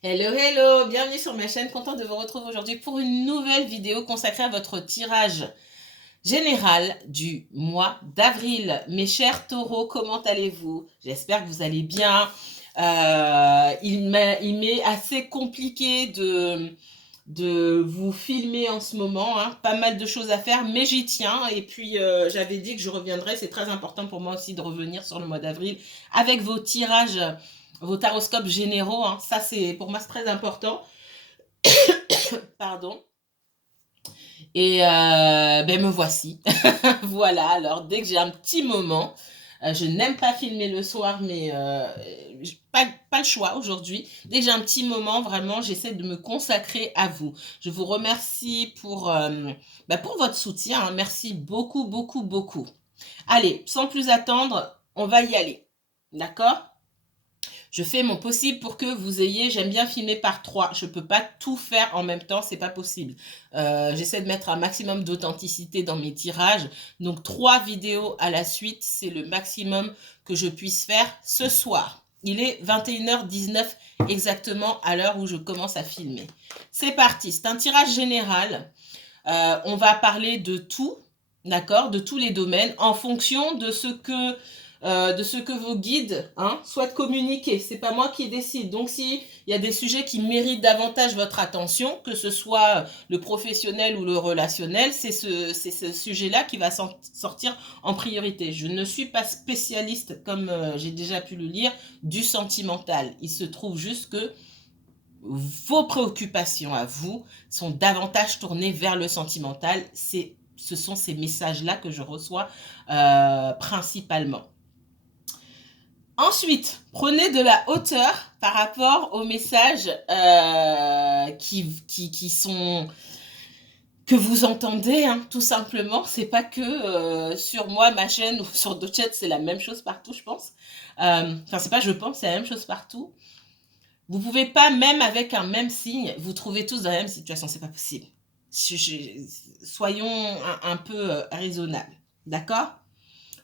Hello, hello, bienvenue sur ma chaîne, contente de vous retrouver aujourd'hui pour une nouvelle vidéo consacrée à votre tirage général du mois d'avril. Mes chers taureaux, comment allez-vous? J'espère que vous allez bien. Il m'est assez compliqué de vous filmer en ce moment, hein. Pas mal de choses à faire, mais j'y tiens. Et puis, j'avais dit que je reviendrai. C'est très important pour moi aussi de revenir sur le mois d'avril avec vos tirages, vos taroscopes généraux, hein. Ça, c'est pour moi, c'est très important. Pardon. Et ben me voici. Voilà, alors dès que j'ai un petit moment, je n'aime pas filmer le soir, mais pas le choix aujourd'hui. Dès que j'ai un petit moment, vraiment, j'essaie de me consacrer à vous. Je vous remercie pour votre soutien, hein. Merci beaucoup, beaucoup, beaucoup. Allez, sans plus attendre, on va y aller. D'accord? Je fais mon possible pour que vous ayez, j'aime bien filmer par trois. Je ne peux pas tout faire en même temps, c'est pas possible. J'essaie de mettre un maximum d'authenticité dans mes tirages. Donc 3 vidéos à la suite, c'est le maximum que je puisse faire ce soir. Il est 21h19 exactement à l'heure où je commence à filmer. C'est parti, c'est un tirage général. On va parler de tout, d'accord, de tous les domaines en fonction de ce que vos guides souhaitent communiquer. C'est pas moi qui décide. Donc, s'il y a des sujets qui méritent davantage votre attention, que ce soit le professionnel ou le relationnel, c'est ce sujet-là qui va sortir en priorité. Je ne suis pas spécialiste, comme j'ai déjà pu le lire, du sentimental. Il se trouve juste que vos préoccupations à vous sont davantage tournées vers le sentimental. Ce sont ces messages-là que je reçois principalement. Ensuite, prenez de la hauteur par rapport aux messages qui sont que vous entendez, hein, tout simplement. C'est pas que sur moi, ma chaîne ou sur d'autres chaînes, c'est la même chose partout, je pense. Enfin, c'est pas je pense, c'est la même chose partout. Vous pouvez pas, même avec un même signe, vous trouver tous dans la même situation. C'est pas possible. Soyons un peu raisonnables. D'accord?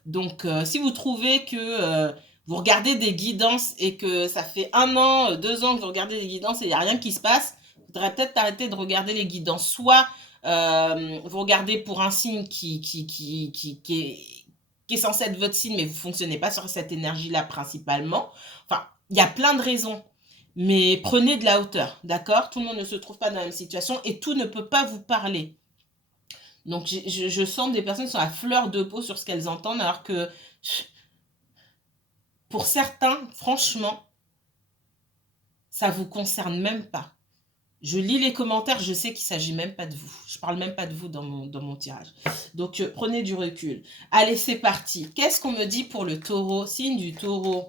Donc, si vous trouvez que vous regardez des guidances et que ça fait 1 an, 2 ans que vous regardez des guidances et il n'y a rien qui se passe, il faudrait peut-être arrêter de regarder les guidances. Soit vous regardez pour un signe qui est censé être votre signe, mais vous ne fonctionnez pas sur cette énergie-là principalement. Enfin, il y a plein de raisons. Mais prenez de la hauteur, d'accord? Tout le monde ne se trouve pas dans la même situation et tout ne peut pas vous parler. Donc, je sens des personnes qui sont à fleur de peau sur ce qu'elles entendent, alors que pour certains, franchement, ça ne vous concerne même pas. Je lis les commentaires, je sais qu'il ne s'agit même pas de vous. Je ne parle même pas de vous dans mon tirage. Donc, prenez du recul. Allez, c'est parti. Qu'est-ce qu'on me dit pour le taureau? Signe du taureau.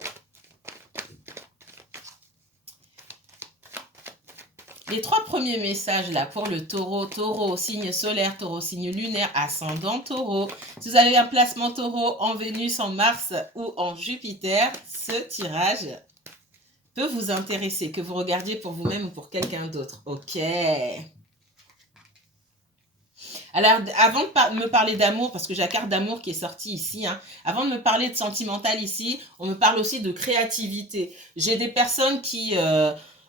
Les 3 premiers messages là pour le taureau, taureau, signe solaire, taureau, signe lunaire, ascendant taureau. Si vous avez un placement taureau en Vénus, en Mars ou en Jupiter, ce tirage peut vous intéresser, que vous regardiez pour vous-même ou pour quelqu'un d'autre. Ok. Alors, avant de me parler d'amour, parce que j'ai la carte d'amour qui est sortie ici, hein, avant de me parler de sentimental ici, on me parle aussi de créativité. J'ai des personnes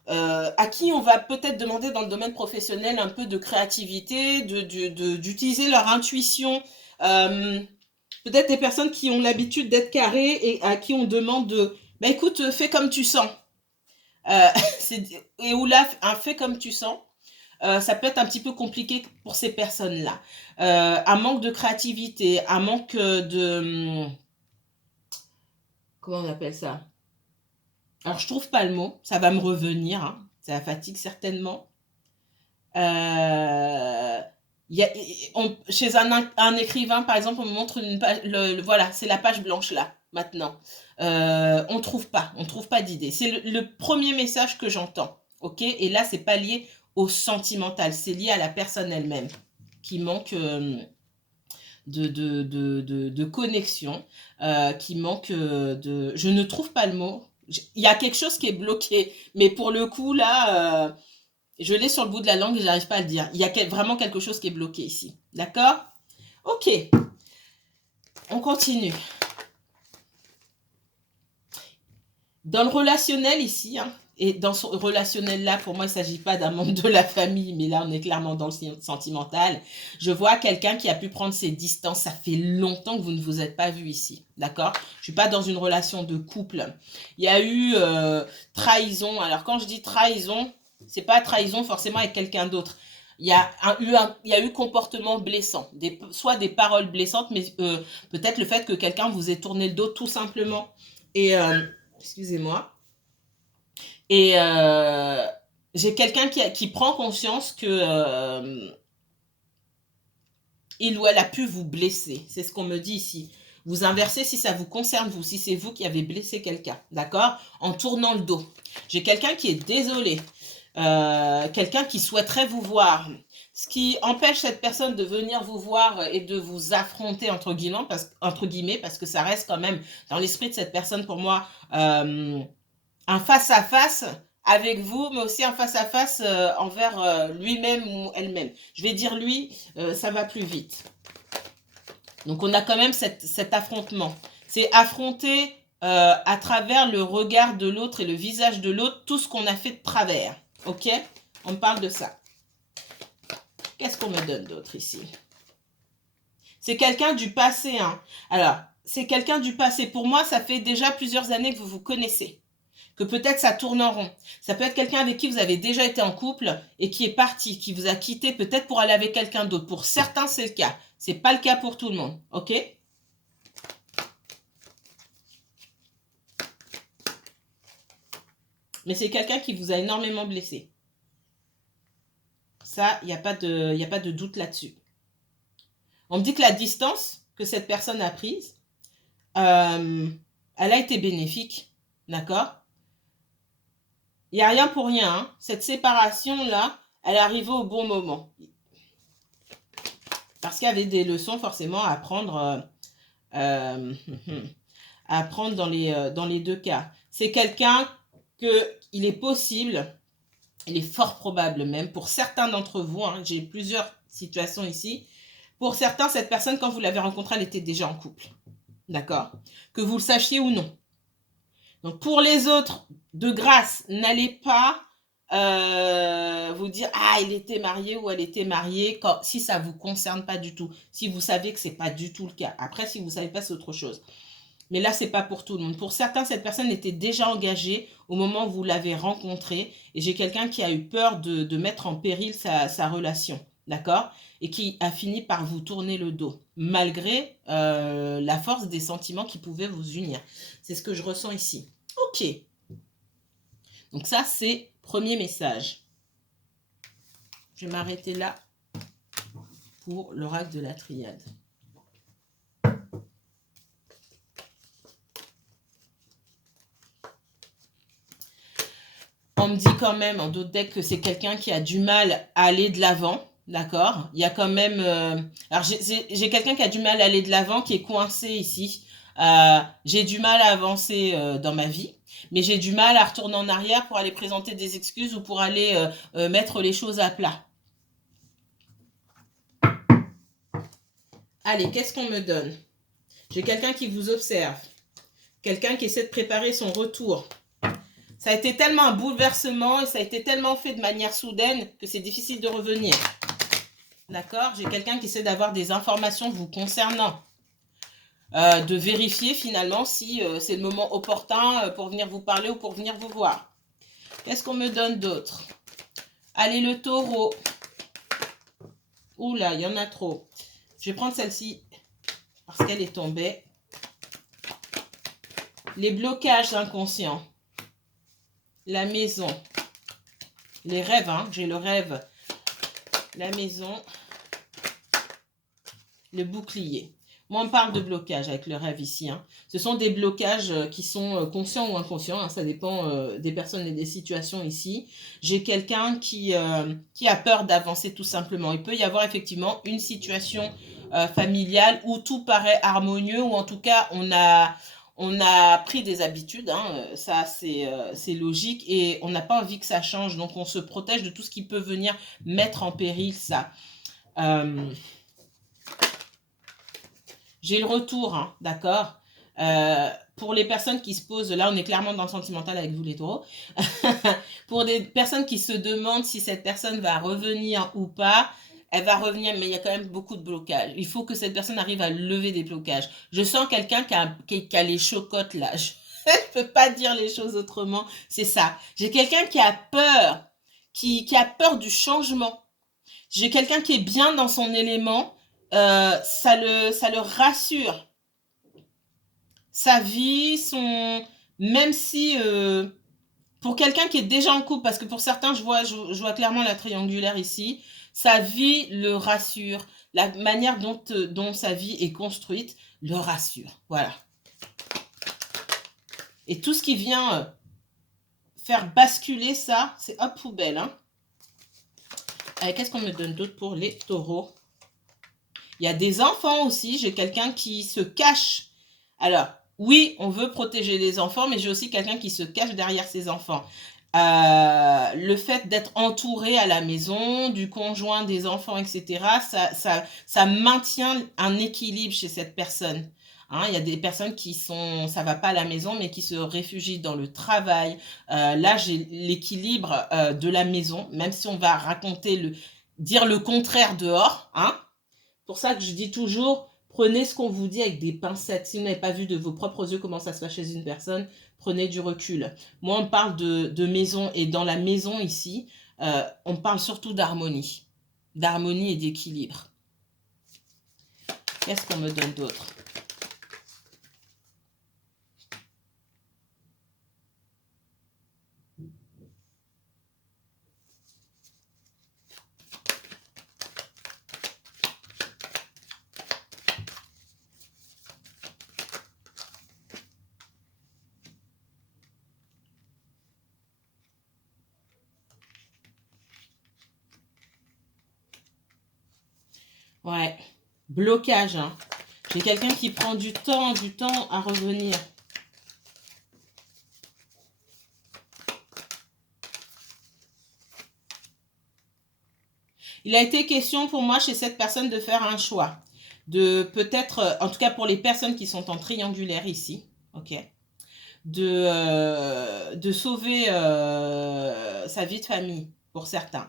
à qui on va peut-être demander dans le domaine professionnel un peu de créativité, d'utiliser leur intuition. Peut-être des personnes qui ont l'habitude d'être carrées et à qui on demande bah écoute, fais comme tu sens. Euh, et où là, un fais comme tu sens, ça peut être un petit peu compliqué pour ces personnes-là. Un manque de créativité, un manque comment on appelle ça? Alors, je trouve pas le mot, ça va me revenir, hein. C'est la fatigue certainement. Chez un écrivain, par exemple, on me montre une page, voilà, c'est la page blanche là, maintenant. On trouve pas d'idée. C'est le premier message que j'entends, ok? Et là, c'est pas lié au sentimental, c'est lié à la personne elle-même qui manque de connexion, qui manque de... Je ne trouve pas le mot. Il y a quelque chose qui est bloqué, mais pour le coup, là, je l'ai sur le bout de la langue et j'arrive pas à le dire. Il y a vraiment quelque chose qui est bloqué ici. D'accord? Ok, on continue. Dans le relationnel ici, hein, et dans ce relationnel-là, pour moi, il ne s'agit pas d'un membre de la famille, mais là, on est clairement dans le sentimental. Je vois quelqu'un qui a pu prendre ses distances. Ça fait longtemps que vous ne vous êtes pas vu ici, d'accord? Je ne suis pas dans une relation de couple. Il y a eu trahison. Alors, quand je dis trahison, c'est pas trahison forcément avec quelqu'un d'autre. Il y a eu comportement blessant, soit des paroles blessantes, mais peut-être le fait que quelqu'un vous ait tourné le dos tout simplement. Et, excusez-moi. Et j'ai quelqu'un qui prend conscience que il ou elle a pu vous blesser. C'est ce qu'on me dit ici. Vous inversez si ça vous concerne, vous, si c'est vous qui avez blessé quelqu'un, d'accord? En tournant le dos. J'ai quelqu'un qui est désolé, quelqu'un qui souhaiterait vous voir. Ce qui empêche cette personne de venir vous voir et de vous affronter, entre guillemets, parce que ça reste quand même dans l'esprit de cette personne, pour moi, un face-à-face avec vous, mais aussi un face-à-face envers lui-même ou elle-même. Je vais dire lui, ça va plus vite. Donc on a quand même cet affrontement. C'est affronter à travers le regard de l'autre et le visage de l'autre tout ce qu'on a fait de travers. Ok? On parle de ça. Qu'est-ce qu'on me donne d'autre ici? C'est quelqu'un du passé. Hein. Alors, c'est quelqu'un du passé. Pour moi, ça fait déjà plusieurs années que vous vous connaissez. Que peut-être ça tourne en rond. Ça peut être quelqu'un avec qui vous avez déjà été en couple et qui est parti, qui vous a quitté peut-être pour aller avec quelqu'un d'autre. Pour certains, c'est le cas. C'est pas le cas pour tout le monde. Ok? Mais c'est quelqu'un qui vous a énormément blessé. Ça, il n'y a pas de doute là-dessus. On me dit que la distance que cette personne a prise, elle a été bénéfique. D'accord? Il n'y a rien pour rien. Hein. Cette séparation-là, elle est arrivée au bon moment. Parce qu'il y avait des leçons forcément à apprendre, à apprendre dans les deux cas. C'est quelqu'un qu'il est possible, il est fort probable même, pour certains d'entre vous, hein, j'ai plusieurs situations ici, pour certains, cette personne, quand vous l'avez rencontrée, elle était déjà en couple. D'accord? Que vous le sachiez ou non. Donc, pour les autres, de grâce, n'allez pas vous dire « Ah, il était marié ou elle était mariée » si ça ne vous concerne pas du tout. Si vous savez que ce n'est pas du tout le cas. Après, si vous ne savez pas, c'est autre chose. Mais là, ce n'est pas pour tout le monde. Pour certains, cette personne était déjà engagée au moment où vous l'avez rencontrée. Et j'ai quelqu'un qui a eu peur de mettre en péril sa relation. D'accord? Et qui a fini par vous tourner le dos. Malgré la force des sentiments qui pouvaient vous unir. C'est ce que je ressens ici. Ok. Donc ça, c'est premier message. Je vais m'arrêter là pour l'oracle de la triade. On me dit quand même en d'autres decks que c'est quelqu'un qui a du mal à aller de l'avant. D'accord? Il y a quand même... alors, j'ai quelqu'un qui a du mal à aller de l'avant, qui est coincé ici. J'ai du mal à avancer dans ma vie, mais j'ai du mal à retourner en arrière pour aller présenter des excuses ou pour aller mettre les choses à plat. Allez, qu'est-ce qu'on me donne? J'ai quelqu'un qui vous observe. Quelqu'un qui essaie de préparer son retour. Ça a été tellement un bouleversement et ça a été tellement fait de manière soudaine que c'est difficile de revenir. D'accord? J'ai quelqu'un qui essaie d'avoir des informations vous concernant. De vérifier finalement si c'est le moment opportun pour venir vous parler ou pour venir vous voir. Qu'est-ce qu'on me donne d'autre? Allez, le taureau. Oula, il y en a trop. Je vais prendre celle-ci parce qu'elle est tombée. Les blocages inconscients. La maison. Les rêves, hein. J'ai le rêve. La maison. Le bouclier. Moi, on parle de blocage avec le rêve ici. Hein. Ce sont des blocages qui sont conscients ou inconscients. Hein. Ça dépend des personnes et des situations ici. J'ai quelqu'un qui a peur d'avancer tout simplement. Il peut y avoir effectivement une situation familiale où tout paraît harmonieux ou en tout cas, on a pris des habitudes. Hein. Ça, c'est logique et on n'a pas envie que ça change. Donc, on se protège de tout ce qui peut venir mettre en péril ça. J'ai le retour, hein, d'accord? Pour les personnes qui se posent, là on est clairement dans le sentimental avec vous les taureaux, pour des personnes qui se demandent si cette personne va revenir ou pas, elle va revenir, mais il y a quand même beaucoup de blocages. Il faut que cette personne arrive à lever des blocages. Je sens quelqu'un qui a les chocottes là. Je ne peux pas dire les choses autrement. C'est ça. J'ai quelqu'un qui a peur, qui a peur du changement. J'ai quelqu'un qui est bien dans son élément. Ça le rassure. Sa vie, même si pour quelqu'un qui est déjà en couple, parce que pour certains, je vois clairement la triangulaire ici, sa vie le rassure. La manière dont sa vie est construite le rassure. Voilà. Et tout ce qui vient faire basculer ça, c'est hop, poubelle. Hein. Qu'est-ce qu'on me donne d'autre pour les taureaux? Il y a des enfants aussi. J'ai quelqu'un qui se cache. Alors, oui, on veut protéger les enfants, mais j'ai aussi quelqu'un qui se cache derrière ses enfants. Le fait d'être entouré à la maison, du conjoint, des enfants, etc., ça maintient un équilibre chez cette personne. Hein, il y a des personnes ça va pas à la maison, mais qui se réfugient dans le travail. Là, j'ai l'équilibre de la maison, même si on va dire le contraire dehors. Hein. Pour ça que je dis toujours, prenez ce qu'on vous dit avec des pincettes. Si vous n'avez pas vu de vos propres yeux comment ça se passe chez une personne, prenez du recul. Moi, on parle de maison, et dans la maison ici, on parle surtout d'harmonie et d'équilibre. Qu'est-ce qu'on me donne d'autre? Ouais, blocage. Hein. J'ai quelqu'un qui prend du temps à revenir. Il a été question pour moi chez cette personne de faire un choix. De peut-être, en tout cas pour les personnes qui sont en triangulaire ici, ok, de sauver sa vie de famille pour certains.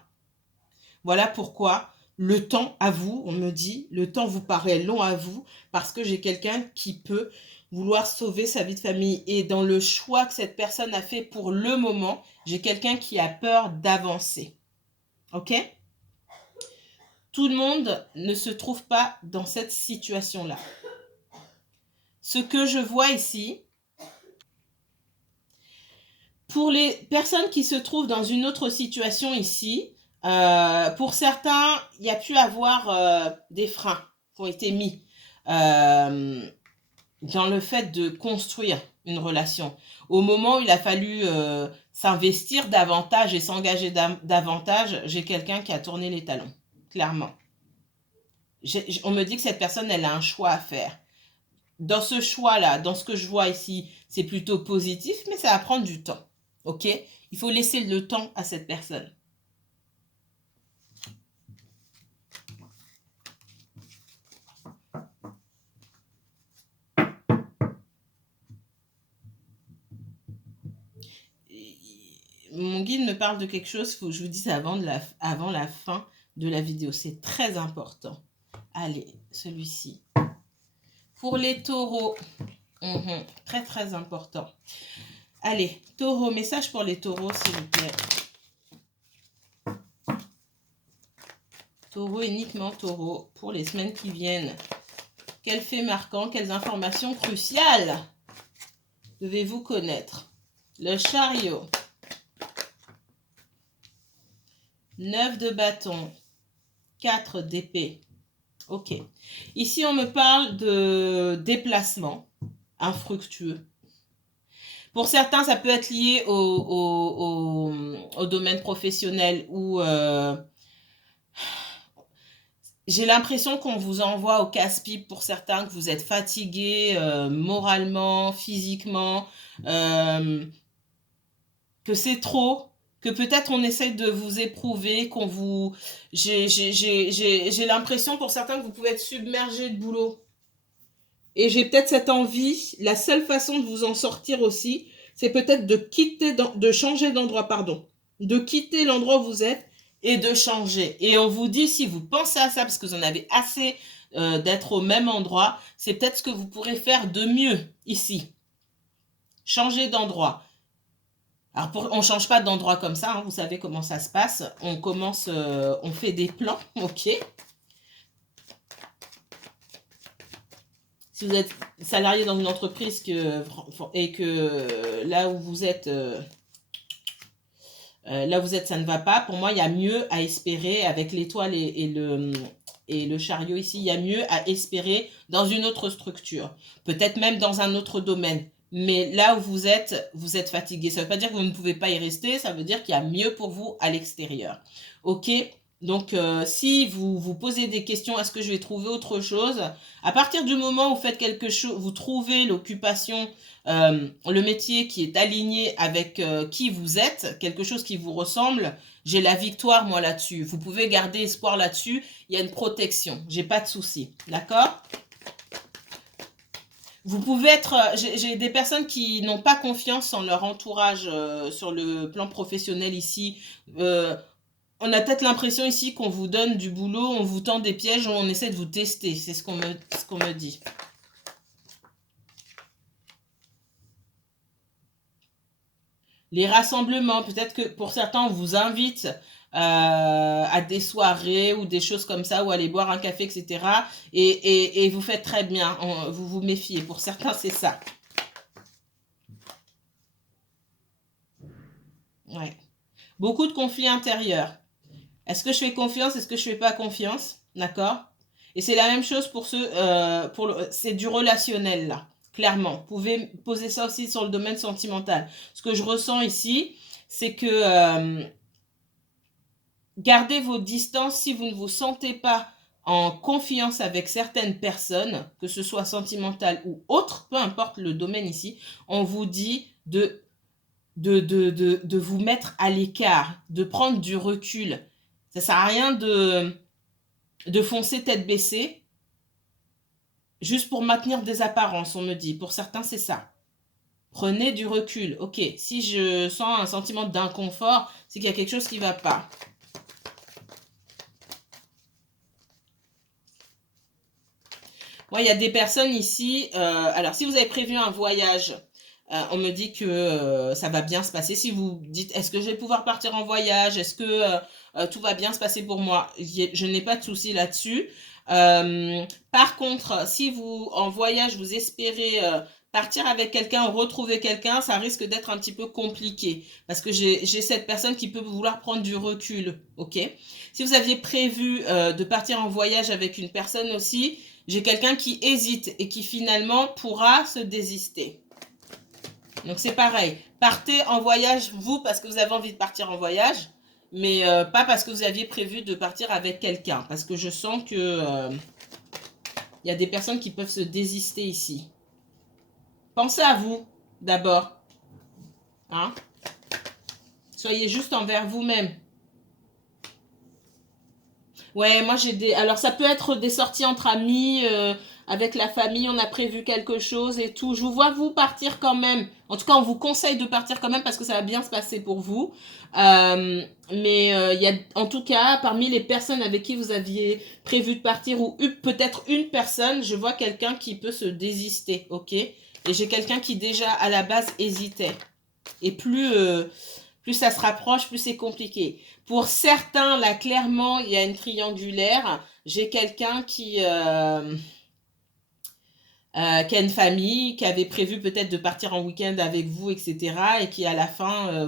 Voilà pourquoi le temps à vous, on me dit, le temps vous paraît long à vous parce que j'ai quelqu'un qui peut vouloir sauver sa vie de famille. Et dans le choix que cette personne a fait pour le moment, j'ai quelqu'un qui a peur d'avancer. Ok ? Tout le monde ne se trouve pas dans cette situation-là. Ce que je vois ici, pour les personnes qui se trouvent dans une autre situation ici, pour certains, il y a pu avoir des freins qui ont été mis dans le fait de construire une relation. Au moment où il a fallu s'investir davantage et s'engager davantage, j'ai quelqu'un qui a tourné les talons, clairement. On me dit que cette personne, elle a un choix à faire. Dans ce choix-là, dans ce que je vois ici, c'est plutôt positif, mais ça va prendre du temps. Ok? Il faut laisser le temps à cette personne. Mon guide me parle de quelque chose, il faut que je vous dise avant la fin de la vidéo. C'est très important. Allez, celui-ci. Pour les taureaux, très très important. Allez, taureau, message pour les taureaux, s'il vous plaît. Taureau, uniquement taureau, pour les semaines qui viennent. Quels faits marquants, quelles informations cruciales devez-vous connaître? Le chariot. 9 de bâton. 4 d'épée. Ok. Ici, on me parle de déplacement infructueux. Pour certains, ça peut être lié au domaine professionnel où j'ai l'impression qu'on vous envoie au casse-pipe pour certains, que vous êtes fatigué moralement, physiquement, que c'est trop, que peut-être on essaye de vous éprouver, j'ai l'impression pour certains que vous pouvez être submergé de boulot. Et j'ai peut-être cette envie, la seule façon de vous en sortir aussi, c'est peut-être de changer d'endroit, pardon. De quitter l'endroit où vous êtes et de changer. Et on vous dit, si vous pensez à ça, parce que vous en avez assez d'être au même endroit, c'est peut-être ce que vous pourrez faire de mieux ici. Changer d'endroit. Alors, on ne change pas d'endroit comme ça, hein, vous savez comment ça se passe. On commence, on fait des plans, ok. Si vous êtes salarié dans une entreprise et que là où vous êtes, ça ne va pas, pour moi, il y a mieux à espérer avec l'étoile et le chariot ici, il y a mieux à espérer dans une autre structure, peut-être même dans un autre domaine. Mais là où vous êtes fatigué. Ça ne veut pas dire que vous ne pouvez pas y rester, ça veut dire qu'il y a mieux pour vous à l'extérieur. Ok? Donc, si vous vous posez des questions, est-ce que je vais trouver autre chose? À partir du moment où vous faites quelque chose, vous trouvez l'occupation, le métier qui est aligné avec qui vous êtes, quelque chose qui vous ressemble, j'ai la victoire, moi, là-dessus. Vous pouvez garder espoir là-dessus. Il y a une protection. J'ai pas de souci. D'accord? Vous pouvez être... J'ai des personnes qui n'ont pas confiance en leur entourage sur le plan professionnel ici. On a peut-être l'impression ici qu'on vous donne du boulot, on vous tend des pièges, on essaie de vous tester. C'est ce qu'on me dit. Les rassemblements, peut-être que pour certains, on vous invite à des soirées ou des choses comme ça, ou aller boire un café, etc. Et vous faites très bien, vous vous méfiez. Pour certains, c'est ça. Ouais. Beaucoup de conflits intérieurs. Est-ce que je fais confiance? Est-ce que je fais pas confiance? D'accord? Et c'est la même chose pour ceux, c'est du relationnel là, clairement. Vous pouvez poser ça aussi sur le domaine sentimental. Ce que je ressens ici, c'est que gardez vos distances si vous ne vous sentez pas en confiance avec certaines personnes, que ce soit sentimentale ou autre, peu importe le domaine ici, on vous dit de vous mettre à l'écart, de prendre du recul. Ça sert à rien de foncer tête baissée, juste pour maintenir des apparences, on me dit. Pour certains, c'est ça. Prenez du recul. Ok, si je sens un sentiment d'inconfort, c'est qu'il y a quelque chose qui ne va pas. Moi, il y a des personnes ici. Alors, si vous avez prévu un voyage, on me dit que ça va bien se passer. Si vous dites, est-ce que je vais pouvoir partir en voyage? Est-ce que tout va bien se passer pour moi? Je n'ai pas de souci là-dessus. Par contre, si vous, en voyage, vous espérez partir avec quelqu'un, retrouver quelqu'un, ça risque d'être un petit peu compliqué. Parce que j'ai cette personne qui peut vouloir prendre du recul. Ok? Si vous aviez prévu de partir en voyage avec une personne aussi, j'ai quelqu'un qui hésite et qui finalement pourra se désister. Donc c'est pareil. Partez en voyage, vous, parce que vous avez envie de partir en voyage, mais pas parce que vous aviez prévu de partir avec quelqu'un. Parce que je sens que y a des personnes qui peuvent se désister ici. Pensez à vous, d'abord. Hein? Soyez juste envers vous-même. Ouais, moi j'ai des... Alors ça peut être des sorties entre amis, avec la famille, on a prévu quelque chose et tout. Je vous vois vous partir quand même. En tout cas, on vous conseille de partir quand même parce que ça va bien se passer pour vous. Mais il y a en tout cas, parmi les personnes avec qui vous aviez prévu de partir ou peut-être une personne, je vois quelqu'un qui peut se désister, ok? Et j'ai quelqu'un qui déjà à la base hésitait. Et plus ça se rapproche, plus c'est compliqué. Pour certains, là, clairement, il y a une triangulaire. J'ai quelqu'un qui a une famille, qui avait prévu peut-être de partir en week-end avec vous, etc. Et qui, à la fin,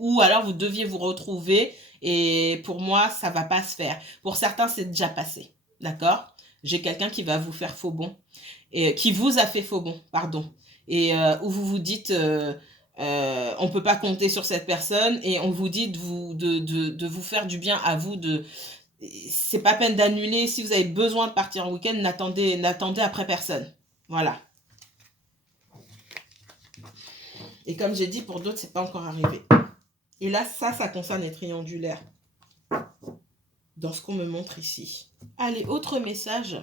ou alors vous deviez vous retrouver. Et pour moi, ça va pas se faire. Pour certains, c'est déjà passé. D'accord? J'ai quelqu'un qui va vous faire faux bon. Et qui vous a fait faux bon, pardon. Et où vous vous dites... on ne peut pas compter sur cette personne et on vous dit de vous faire du bien à vous. C'est pas peine d'annuler. Si vous avez besoin de partir en week-end, n'attendez après personne. Voilà. Et comme j'ai dit, pour d'autres, c'est pas encore arrivé. Et là, ça concerne les triangulaires. Dans ce qu'on me montre ici. Allez, autre message.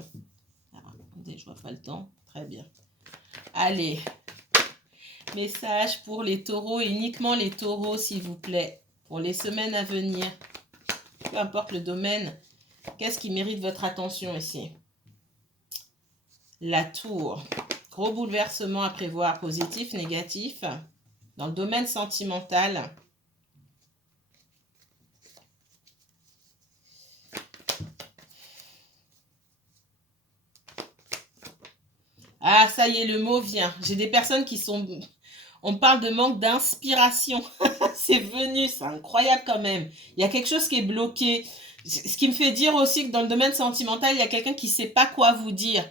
Alors, attendez, je vois pas le temps. Très bien. Allez. Message pour les taureaux, et uniquement les taureaux, s'il vous plaît, pour les semaines à venir. Peu importe le domaine, qu'est-ce qui mérite votre attention ici? La tour. Gros bouleversement à prévoir, positif, négatif. Dans le domaine sentimental. Ah, ça y est, le mot vient. J'ai des personnes qui sont... On parle de manque d'inspiration. C'est venu, c'est incroyable quand même. Il y a quelque chose qui est bloqué. Ce qui me fait dire aussi que dans le domaine sentimental, il y a quelqu'un qui ne sait pas quoi vous dire.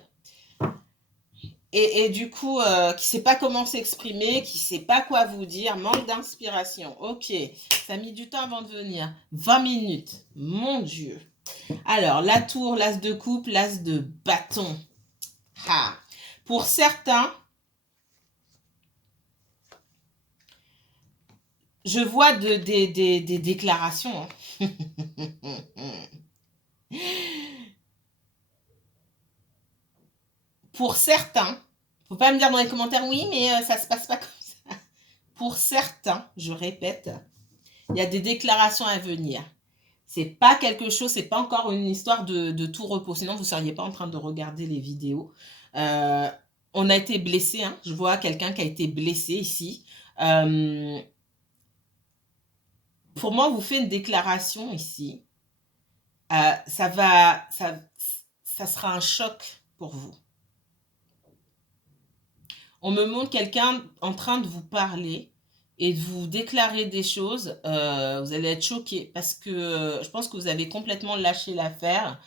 Et du coup, qui ne sait pas comment s'exprimer, qui ne sait pas quoi vous dire. Manque d'inspiration. Ok, ça a mis du temps avant de venir. 20 minutes. Mon Dieu. Alors, la tour, l'as de coupe, l'as de bâton. Ah. Pour certains, je vois des déclarations. Hein. Pour certains, faut pas me dire dans les commentaires, oui, mais ça se passe pas comme ça. Pour certains, je répète, il y a des déclarations à venir. C'est pas quelque chose, c'est pas encore une histoire de tout repos. Sinon, vous seriez pas en train de regarder les vidéos. On a été blessé. Hein. Je vois quelqu'un qui a été blessé ici. Pour moi, vous faites une déclaration ici. Ça sera un choc pour vous. On me montre quelqu'un en train de vous parler et de vous déclarer des choses. Vous allez être choqué parce que je pense que vous avez complètement lâché l'affaire.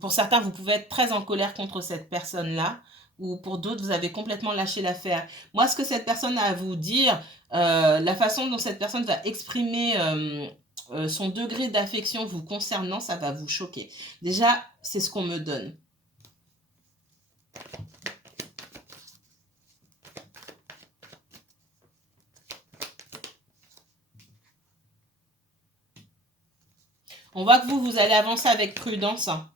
Pour certains, vous pouvez être très en colère contre cette personne-là, ou pour d'autres, vous avez complètement lâché l'affaire. Moi, ce que cette personne a à vous dire, la façon dont cette personne va exprimer son degré d'affection vous concernant, ça va vous choquer. Déjà, c'est ce qu'on me donne. On voit que vous allez avancer avec prudence. Hein.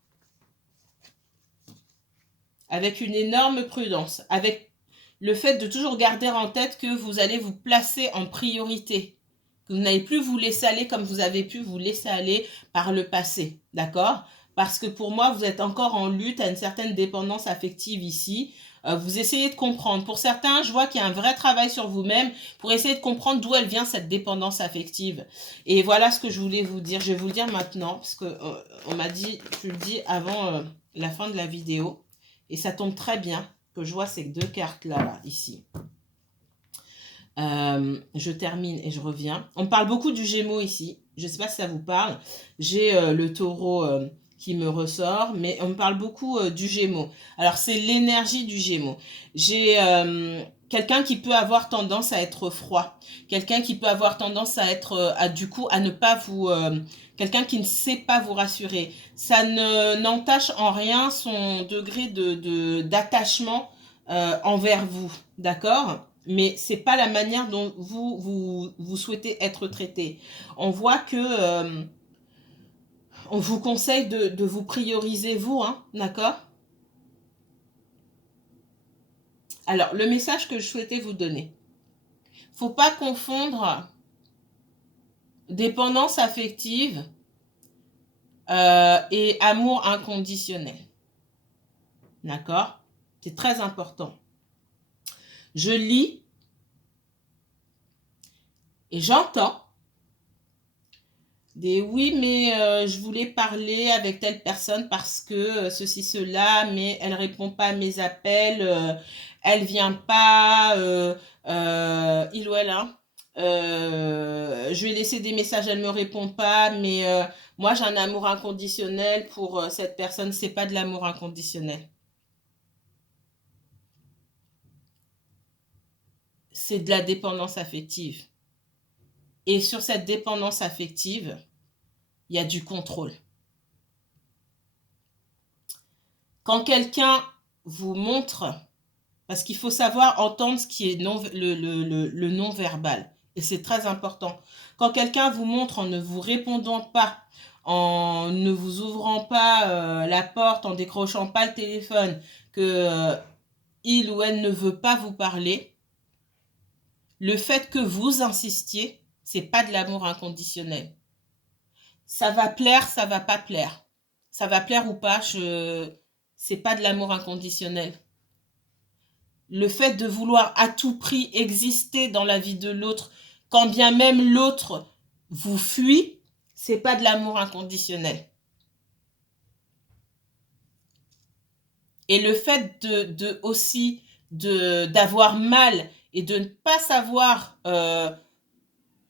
Avec une énorme prudence. Avec le fait de toujours garder en tête que vous allez vous placer en priorité. Que vous n'allez plus vous laisser aller comme vous avez pu vous laisser aller par le passé. D'accord ? Parce que pour moi, vous êtes encore en lutte à une certaine dépendance affective ici. Vous essayez de comprendre. Pour certains, je vois qu'il y a un vrai travail sur vous-même pour essayer de comprendre d'où elle vient cette dépendance affective. Et voilà ce que je voulais vous dire. Je vais vous le dire maintenant parce que on m'a dit, tu le dis avant la fin de la vidéo. Et ça tombe très bien que je vois ces deux cartes-là, ici. Je termine et je reviens. On parle beaucoup du Gémeaux ici. Je ne sais pas si ça vous parle. J'ai le taureau qui me ressort, mais on me parle beaucoup du Gémeaux. Alors, c'est l'énergie du Gémeaux. J'ai quelqu'un qui peut avoir tendance à être froid. Quelqu'un qui peut avoir tendance à être, du coup, à ne pas vous... quelqu'un qui ne sait pas vous rassurer. Ça n'entache en rien son degré d'attachement envers vous. D'accord ? Mais ce n'est pas la manière dont vous souhaitez être traité. On voit que on vous conseille de vous prioriser vous, hein, d'accord? Alors, le message que je souhaitais vous donner. Faut pas confondre dépendance affective et amour inconditionnel. D'accord? C'est très important. Je lis et j'entends des oui, mais je voulais parler avec telle personne parce que ceci, cela, mais elle répond pas à mes appels, elle vient pas, il ou elle, hein. Je lui ai laissé des messages, elle me répond pas, mais moi j'ai un amour inconditionnel pour cette personne, c'est pas de l'amour inconditionnel. C'est de la dépendance affective. Et sur cette dépendance affective, il y a du contrôle. Quand quelqu'un vous montre, parce qu'il faut savoir entendre ce qui est le non-verbal, et c'est très important. Quand quelqu'un vous montre en ne vous répondant pas, en ne vous ouvrant pas la porte, en décrochant pas le téléphone, que il ou elle ne veut pas vous parler, le fait que vous insistiez, c'est pas de l'amour inconditionnel. Ça va plaire, ça va pas plaire. Ça va plaire ou pas, c'est pas de l'amour inconditionnel. Le fait de vouloir à tout prix exister dans la vie de l'autre, quand bien même l'autre vous fuit, c'est pas de l'amour inconditionnel. Et le fait d'avoir mal et de ne pas savoir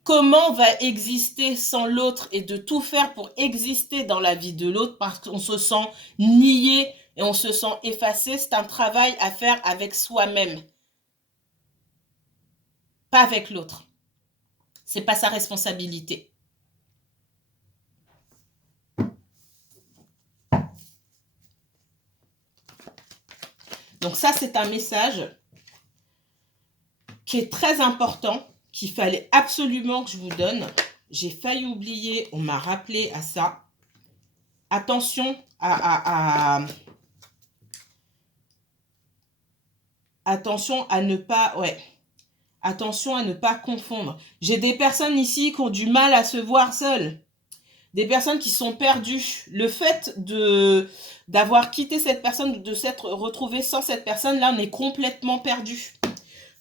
comment on va exister sans l'autre et de tout faire pour exister dans la vie de l'autre parce qu'on se sent nié et on se sent effacé, c'est un travail à faire avec soi-même, pas avec l'autre. C'est pas sa responsabilité. Donc ça, c'est un message qui est très important, qu'il fallait absolument que je vous donne. J'ai failli oublier, on m'a rappelé à ça. Attention attention à ne pas, attention à ne pas confondre. J'ai des personnes ici qui ont du mal à se voir seules. Des personnes qui sont perdues. Le fait d'avoir quitté cette personne, de s'être retrouvé sans cette personne, là, on est complètement perdu.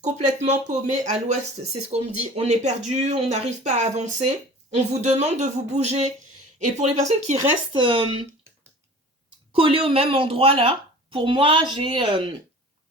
Complètement paumé à l'ouest, c'est ce qu'on me dit. On est perdu, on n'arrive pas à avancer. On vous demande de vous bouger. Et pour les personnes qui restent collées au même endroit, là, pour moi,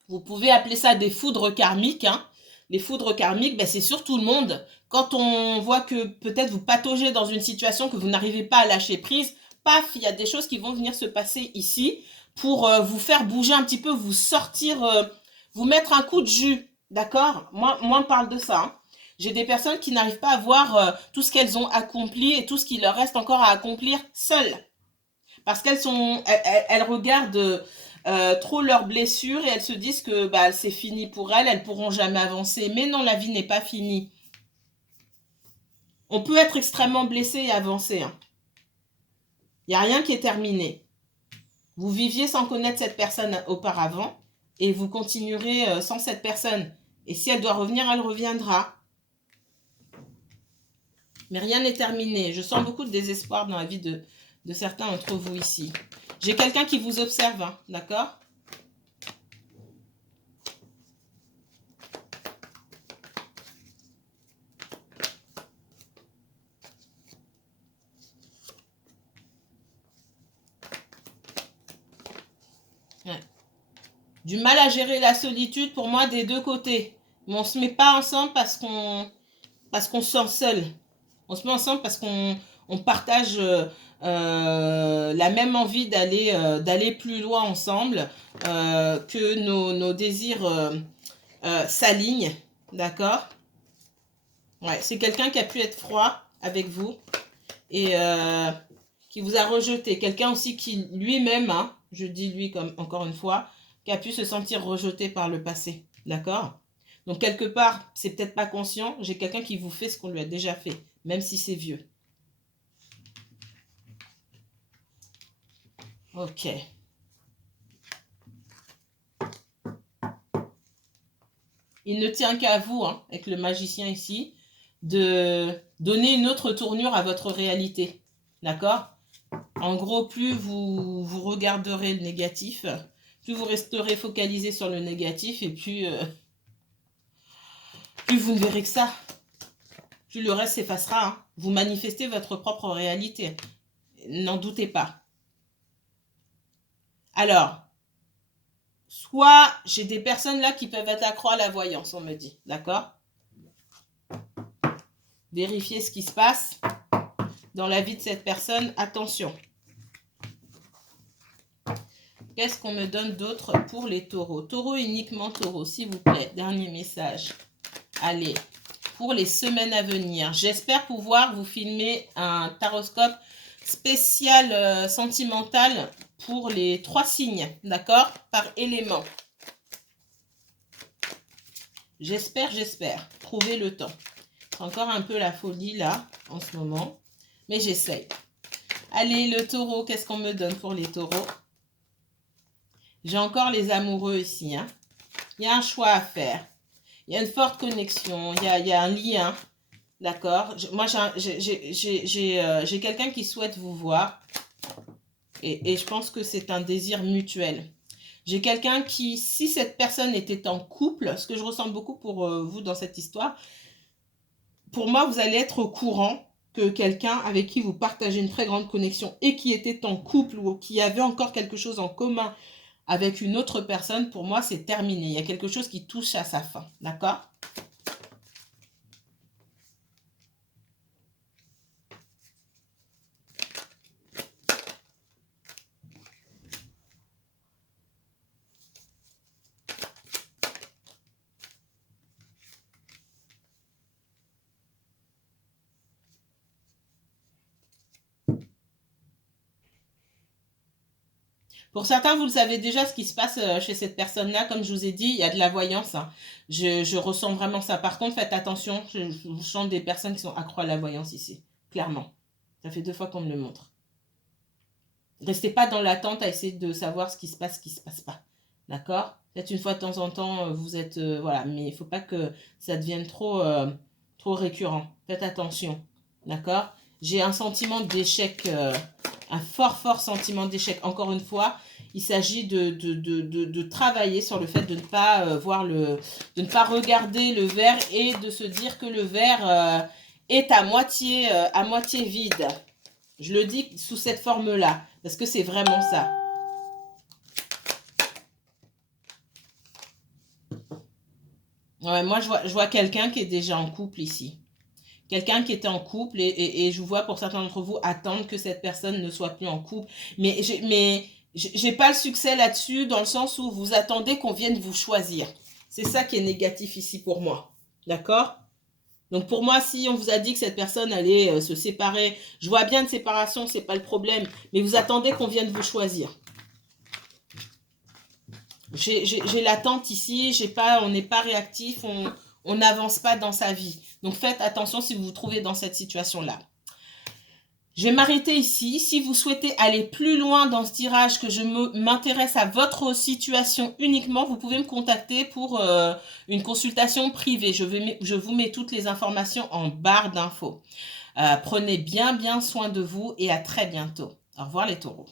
vous pouvez appeler ça des foudres karmiques. Hein. Les foudres karmiques, ben, c'est sur tout le monde. Quand on voit que peut-être vous pataugez dans une situation que vous n'arrivez pas à lâcher prise, paf, il y a des choses qui vont venir se passer ici pour vous faire bouger un petit peu, vous sortir, vous mettre un coup de jus. D'accord ? Moi, on parle de ça. Hein. J'ai des personnes qui n'arrivent pas à voir tout ce qu'elles ont accompli et tout ce qu'il leur reste encore à accomplir seules. Parce elles regardent trop leurs blessures et elles se disent que bah, c'est fini pour elles, elles pourront jamais avancer. Mais non, la vie n'est pas finie. On peut être extrêmement blessé et avancer. Hein. Il n'y a rien qui est terminé. Vous viviez sans connaître cette personne auparavant et vous continuerez sans cette personne. Et si elle doit revenir, elle reviendra. Mais rien n'est terminé. Je sens beaucoup de désespoir dans la vie de certains d'entre vous ici. J'ai quelqu'un qui vous observe, hein, d'accord ? Ouais. Du mal à gérer la solitude pour moi des deux côtés. Mais on ne se met pas ensemble parce qu'on se sent seul. On se met ensemble parce qu'on partage la même envie d'aller plus loin ensemble, que nos désirs s'alignent, d'accord ? Ouais, c'est quelqu'un qui a pu être froid avec vous et qui vous a rejeté. Quelqu'un aussi qui lui-même, hein, je dis lui comme encore une fois, qui a pu se sentir rejeté par le passé, d'accord ? Donc quelque part, c'est peut-être pas conscient, j'ai quelqu'un qui vous fait ce qu'on lui a déjà fait, même si c'est vieux. Ok. Il ne tient qu'à vous, hein, avec le magicien ici, de donner une autre tournure à votre réalité. D'accord ? En gros, plus vous regarderez le négatif, plus vous resterez focalisé sur le négatif et plus vous ne verrez que ça. Plus le reste s'effacera. Hein. Vous manifestez votre propre réalité. N'en doutez pas. Alors, soit j'ai des personnes là qui peuvent être accro à la voyance, on me dit. D'accord ? Vérifiez ce qui se passe dans la vie de cette personne. Attention. Qu'est-ce qu'on me donne d'autre pour les taureaux ? Taureau, uniquement taureau, s'il vous plaît. Dernier message. Allez, pour les semaines à venir. J'espère pouvoir vous filmer un taroscope spécial sentimental pour les 3 signes, d'accord ? Par élément. J'espère. Trouvez le temps. C'est encore un peu la folie là, en ce moment. Mais j'essaye. Allez, le taureau, qu'est-ce qu'on me donne pour les taureaux ? J'ai encore les amoureux ici. Hein. Il y a un choix à faire. Il y a une forte connexion. Il y a un lien. D'accord? Moi, j'ai quelqu'un qui souhaite vous voir. Et je pense que c'est un désir mutuel. J'ai quelqu'un qui, si cette personne était en couple, ce que je ressens beaucoup pour vous dans cette histoire, pour moi, vous allez être au courant que quelqu'un avec qui vous partagez une très grande connexion et qui était en couple ou qui avait encore quelque chose en commun avec une autre personne, pour moi, c'est terminé. Il y a quelque chose qui touche à sa fin. D'accord? Pour certains, vous le savez déjà ce qui se passe chez cette personne-là. Comme je vous ai dit, il y a de la voyance, hein. Je ressens vraiment ça. Par contre, faites attention. Je vous sens des personnes qui sont accro à la voyance ici. Clairement. Ça fait 2 fois qu'on me le montre. Restez pas dans l'attente à essayer de savoir ce qui se passe pas. D'accord? Peut-être une fois de temps en temps, vous êtes... voilà, mais il faut pas que ça devienne trop récurrent. Faites attention. D'accord? J'ai un sentiment d'échec, un fort sentiment d'échec. Encore une fois, il s'agit de travailler sur le fait de ne pas de ne pas regarder le verre et de se dire que le verre est à moitié vide. Je le dis sous cette forme-là, parce que c'est vraiment ça. Ouais, moi, je vois quelqu'un qui est déjà en couple ici. Quelqu'un qui était en couple et je vois pour certains d'entre vous attendre que cette personne ne soit plus en couple. Mais j'ai pas le succès là-dessus dans le sens où vous attendez qu'on vienne vous choisir. C'est ça qui est négatif ici pour moi. D'accord? Donc pour moi, si on vous a dit que cette personne allait se séparer, je vois bien de séparation, c'est pas le problème, mais vous attendez qu'on vienne vous choisir. J'ai l'attente ici, on n'est pas réactif, on n'avance pas dans sa vie. Donc faites attention si vous vous trouvez dans cette situation-là. Je vais m'arrêter ici. Si vous souhaitez aller plus loin dans ce tirage, que je m'intéresse à votre situation uniquement, vous pouvez me contacter pour une consultation privée. Je vous mets toutes les informations en barre d'infos. Prenez bien soin de vous et à très bientôt. Au revoir les taureaux.